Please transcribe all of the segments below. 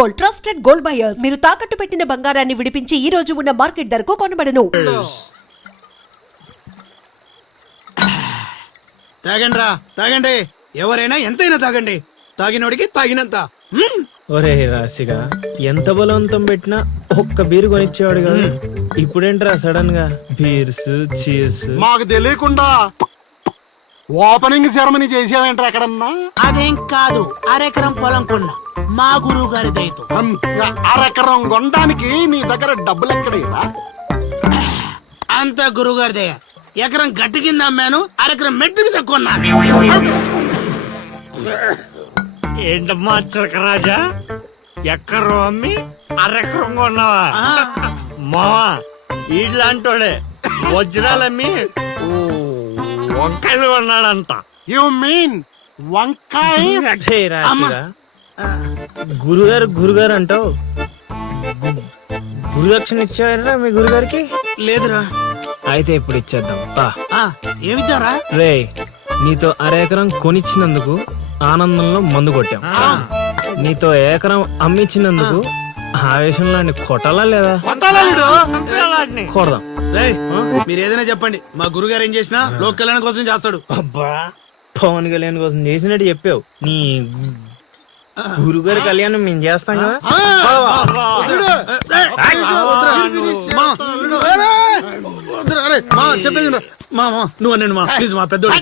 Gold, trusted gold buyers. మీరు తాకట్టు పెట్టిన బంగారాన్ని విడిపించి ఈ రోజు ఉన్న మార్కెట్ ధరకు కొనబడను. తాగండి రా, తాగండి. ఎవరైనా ఎంతైనా తాగండి. తాగినోడికి తాగినంత. ఒరే రాశిగా ఎంత బలవంతం పెట్టినా ఒక్క బీరు కొనిచ్చేవాడు కాదు. ఇప్పుడేంట్రా సడన్ గా బీర్స్ చీర్స్? మాకు తెలియకుండా ఓపెనింగ్ సెరమనీ చేసేవేంటారు ఎక్కడన్నా? అదేం కాదు, అరెకరం పొలం కొన్నా మా గురువు గారి దయతో. అరెకరం కొనడానికి నీ దగ్గర డబ్బులు ఎక్కడేరా? అంత గురువు గారి దయ. ఎకరం గట్టి కింద అమ్మాను, అరెకరం మెట్టు మీద కొన్నాను. ఏంటమ్మా చిలకరాజా, ఎక్కరు అమ్మి అరెకరం కొన్నావా? మావా ఇట్లాంటోడే వజ్రాలమ్మి వంకాయలు కొన్నాడంట. యు మీన్ వంకాయ? గురుగారు అంటావు. గురుదక్షిణ ఇచ్చారా మీ గురుగారికి? లేదురా. అయితే ఇప్పుడు ఇచ్చేద్దాం. ఏమిద్దారా? రే, నీతో అరెకరం కొనిచ్చినందుకు ఆనందంలో మందు కొట్టాం. నీతో ఏకరం అమ్మించినందుకు ఆవేశంలో కొట్టాలా లేదా? కొడదాం. మీరు ఏదైనా చెప్పండి, మా గురుగారు ఏం చేసినా లోక కళ్యాణం కోసం చేస్తాడు. అబ్బా, పవన్ కళ్యాణ్ కోసం చేసినట్టు చెప్పావు. నీ గురుగారి కళ్యాణం మేము చేస్తాం కదా. చెప్పేది నువ్వు అన్నాను మా ప్లీజ్ మా పెద్దోడు.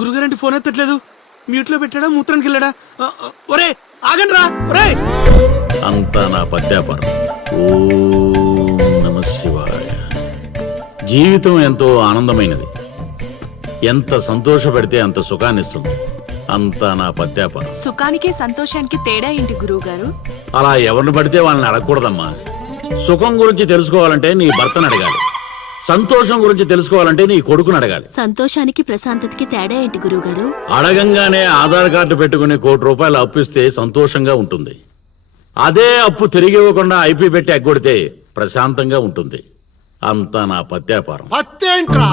గురుగారంటే ఫోన్ ఎత్తట్లేదు. మ్యూట్ లో పెట్టాడా, మూత్రానికి వెళ్ళాడా? ఒరే ఆగండి రా. ఒరే, అంతా నా పద్యాపారం. ఓం నమః శివాయ. జీవితం ఎంతో ఆనందమైనది. ఎంత సంతోషపెడితే అంత సుఖాన్నిస్తుంది. అంతా నా పద్యాపారం. సుఖానికి సంతోషానికి తేడా ఏంటి గురువు గారు? అలా ఎవరిని పడితే వాళ్ళని అడగకూడదమ్మా. సుఖం గురించి తెలుసుకోవాలంటే నీ భర్తను అడగాలి. సంతోషం గురించి తెలుసుకోవాలంటే నీ కొడుకుని అడగాలి. సంతోషానికి ప్రశాంతతకి తేడా ఏంటి గురువు గారు? అడగంగానే ఆధార్ కార్డు పెట్టుకుని ₹1,00,00,000 అప్పు ఇస్తే సంతోషంగా ఉంటుంది. అదే అప్పు తిరిగి ఇవ్వకుండా ఐపీ పెట్టి ఎగ్గొడితే ప్రశాంతంగా ఉంటుంది. అంతా నా పత్యాపారం. పత్తేంట్రా?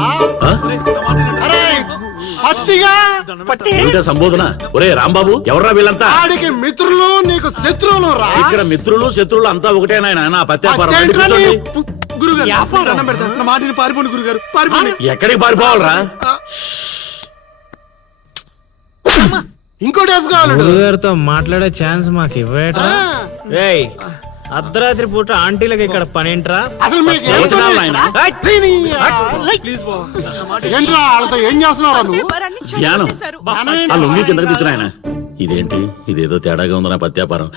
ఏమిటా సంబోధన? ఒరే రాంబాబు, ఎవర్రా వీళ్ళంతా? ఆడికి మిత్రులు, నీకు శత్రువులు రా. ఇక్కడ మిత్రులు శత్రువులు అంతా ఒకటేనాయన. నా పత్యాపారం. మాటిని పారిపోండి గురుగారు, పారిపోండి. ఎక్కడికి పారిపోవాలరా? ఇంకోటి వేసుకోవాలి. గురుగారితో మాట్లాడే ఛాన్స్ మాకు ఇవ్వేట్రా? రేయ్, అర్ధరాత్రి పూట ఆంటీలకి ఇక్కడ పనేంట్రా? అసలు మీకు ఏంట్రా వాళ్ళతో ఏం చేస్తున్నారా నువ్వు? జ్ఞానం ఆ లుంగి కిందకి తెచ్చిన ఆయన. ఇదేంటి, ఇదేదో తేడాగా ఉంది నా పత్యాపారం.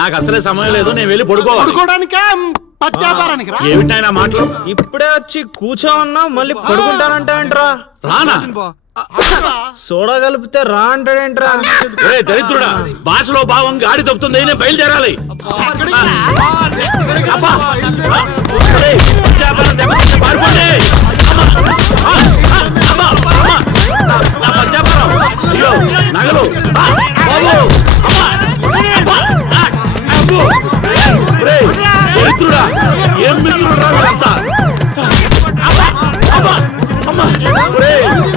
నాకు అసలే సమయం లేదు, నేను వెళ్ళి పడుకోవడానికే పత్యాపారానికి రా. ఏమిటాయన మాటలు? ఇప్పుడే వచ్చి కూర్చో ఉన్నా మళ్ళీ పడుకుంటానంటావేంట్రా? రానా? సోడా కలిపితే రా అంటాడేంట్రా? ఏ దరిద్రుడా, భాషలో భావం గాడి తప్పుతుంది. నేను బయలుదేరాలి. నగలు దరిద్రుడా, ఏం మిత్రుడు రా.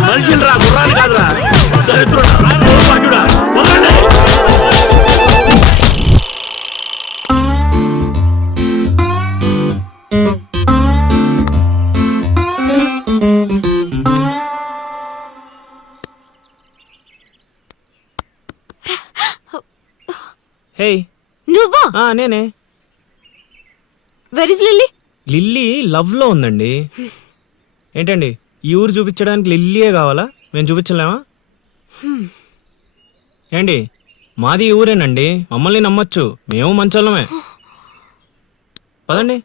మనిషిని రా, గుర్రాన్ని కాదురా. దరిద్రుడా, దౌర్భాగ్యుడా, వదలండి. హే, నువ్వా? నేనే. Where is lily? Lily love లో ఉందండి. ఏంటండి, ఈ ఊరు చూపించడానికి లిల్లీయే కావాలా? మేము చూపించలేమా? ఏంటి, మాది ఈ ఊరేనండి, మమ్మల్ని నమ్మొచ్చు, మేము మంచోళ్ళమే. పదండి.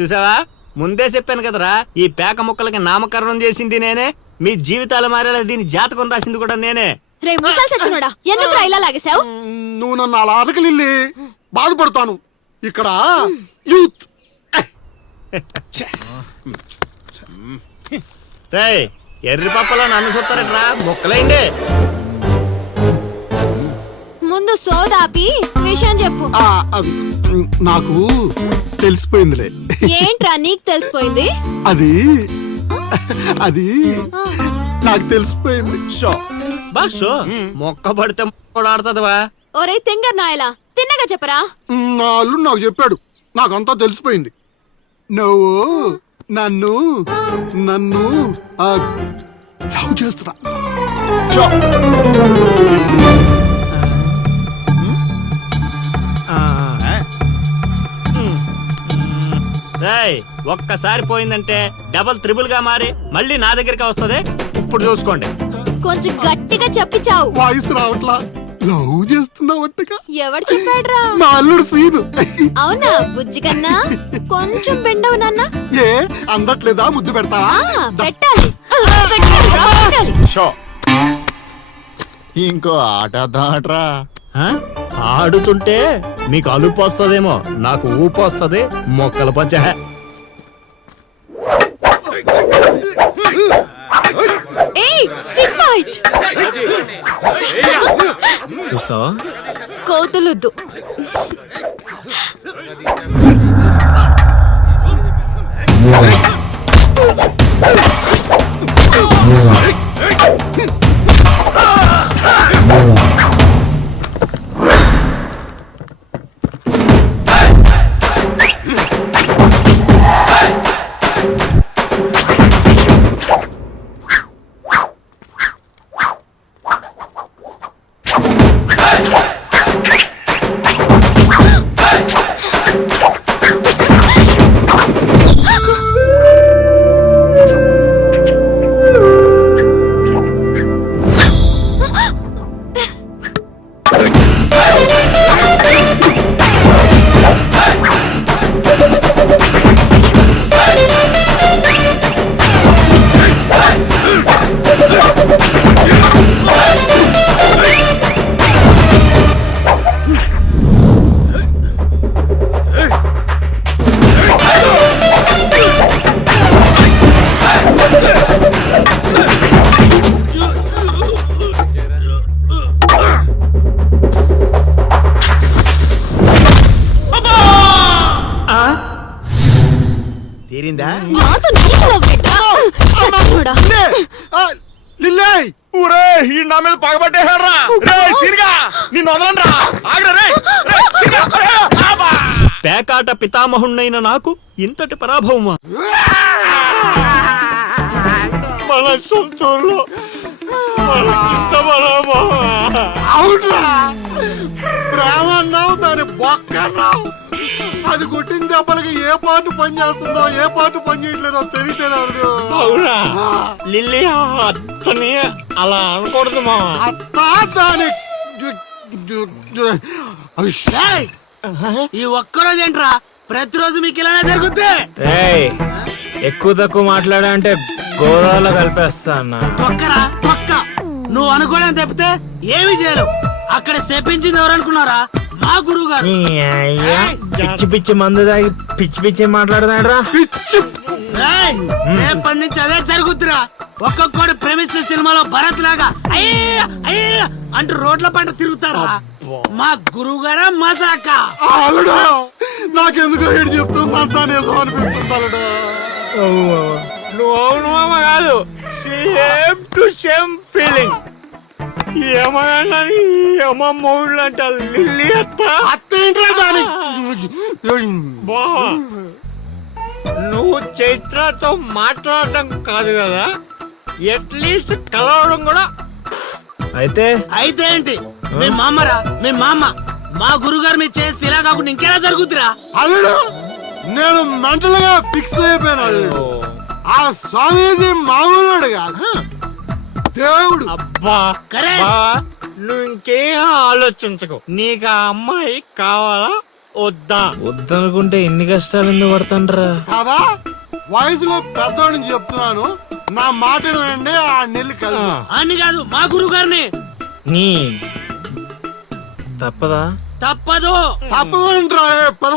చూసావా, ముందే చెప్పాను కదరా, ఈ పేక ముక్కలకి నామకరణం చేసింది నేనే. మీ జీవితాలు మారేలా దీని జాతకం రాసింది కూడా నేనే. ఎందుకు రైలా లాగేశావు? నువ్వు నన్ను అలా అరకలిల్లి బాధపడతాను. ఇక్కడ యూత్. రేయ్, ఎర్రి పప్పలో నన్ను చూస్తారట్రా, ముక్కలైండే. ముందు సోదాపి విషయం చెప్పు. నాకు తెలిసిపోయిందిలే. ఏంట్రా నీకు తెలిసిపోయింది? అది అది నాకు తెలిసిపోయింది. బా షో మొక్క పడితే కూడా ఆడుతుందివా? ఒరే తింగర్ నాయలా, తిన్నగా చెప్పరా. నా అల్లుడు నాకు చెప్పాడు, నాకంతా తెలిసిపోయింది. నువ్వు నన్ను నన్ను లవ్ చేస్తున్నా. చో. రేయ్, ఒక్కసారి పోయిందంటే డబల్ త్రిబుల్ గా మారి మళ్ళీ నా దగ్గరికి వస్తుంది. ఇప్పుడు చూసుకోండి. కొంచెం గట్టిగా చెప్పిచావు. వాయిస్ రావట్లా. లవ్ చేస్తున్నావట్టుగా. ఎవడు చెప్పాడ్రా? మా అల్లుడు సీను. అవునా బుజ్జి కన్నా? కొంచెం బెండవు నాన్న. ఏ అందట్లేదా? ముద్దు పెడతావా? పెట్టాలి పెట్టాలిరా, పెట్టాలి. ఇంకో ఆట ఆడరా. ఆ? ఆడుతుంటే మీకు అలుపు వస్తుందేమో, నాకు ఊపు వస్తుంది. మొక్కల పంచ. ఏయ్ స్ట్రీట్ ఫైట్. చూస్తావా? కోతులొద్దు. తీరిందా? నాతో నీకు లవ్ ఏంట్రా? సచ్చినోడా. ఊరే ఈ నా మీద పగబట్టేశాడ్రా. రేయ్ సీన్గా నిన్ను వదలండ్రా. ఆగ్రా రేయ్. పేకాట పితామహుణ్ణైన నాకు ఇంతటి పరాభవమా? మన సొంతూరులో ఇంత పరాభవమా? అవునా? ప్రేమన్నావు, దాని బొక్కన్నావు. అది కొట్టిన దెబ్బలకి ఏ పాటు పని చేస్తుందో ఏ పాటు పని చేయట్లేదో తెలియట్లేదు. అవునా? లిల్లీ అత్తని అలా అనకూడదు మా. అత్తా దాని ఏయ్, ఈ ఒక్కరోజు ఏంట్రా ప్రతిరోజు మీకు ఇలానే జరుగుద్ది? రేయ్, ఎక్కువ తక్కువ మాట్లాడా అంటే గోదావరిలో కలిపేస్తా అన్న. తొక్కరా తొక్క. నువ్వు అనుకోవడం తప్పితే ఏమి చేయలేవు. అక్కడ చెప్పించింది ఎవరు అనుకున్నారా? మా గురువు గారు. నీ అయ్యా, పిచ్చి పిచ్చి మందు తాగి పిచ్చి పిచ్చి మాట్లాడుతున్నాడ్రా. పిచ్చి. ఏయ్, రేపటి నుంచి అదే జరుగుద్దిరా. ఒక్కొక్కడు ప్రేమిస్తే సినిమాలో భరత్ లాగా అయ్యా అయ్యా అంటూ రోడ్ల పంట తిరుగుతారా? మా గురువు గారా మసాక. అల్లుడు నాకెందుకో ఏడు చెప్తుందంతా నిజం అనిపిస్తుంది అల్లుడు. నువ్వు అవును మామ కాదు, సేమ్ టు సేమ్ ఫీలింగ్. ఏమన్నా మూడు అంట లిల్లీ అత్త. అత్తేంట్రా దాని బావా, నువ్వు చైత్రతో మాట్లాడటం కాదు కదా, అట్లీస్ట్ కలవడం కూడా. అయితే అయితే ఏంటి? మీ మామరా, మీ మామ మా గురుగారు మీరు చేసి ఇలా కాకుండా ఇంకెలా జరుగుతురా? అల్లుడు నేను మెంటల్ గా ఫిక్స్ అయిపోయాను అల్లుడు. ఆ స్వామీజీ మామూలుడు కాదు, దేవుడు. అబ్బా కరేష్. బావా, నువ్వు ఇంకేం ఆలోచించకు. నీకు ఆ అమ్మాయి కావాలా వద్దా? వద్దనుకుంటే ఎన్ని కష్టాలు ఎందుకు పడతాండ్రా? కాదా? వయసులో పెద్దవాడిని చెప్తున్నాను, నా మాట వినండి. ఆ నెల్లి కలిసి అని కాదు, మా గురువు గారిని. నీ తప్పదా? తప్పదు. తప్పదంటారా? పద.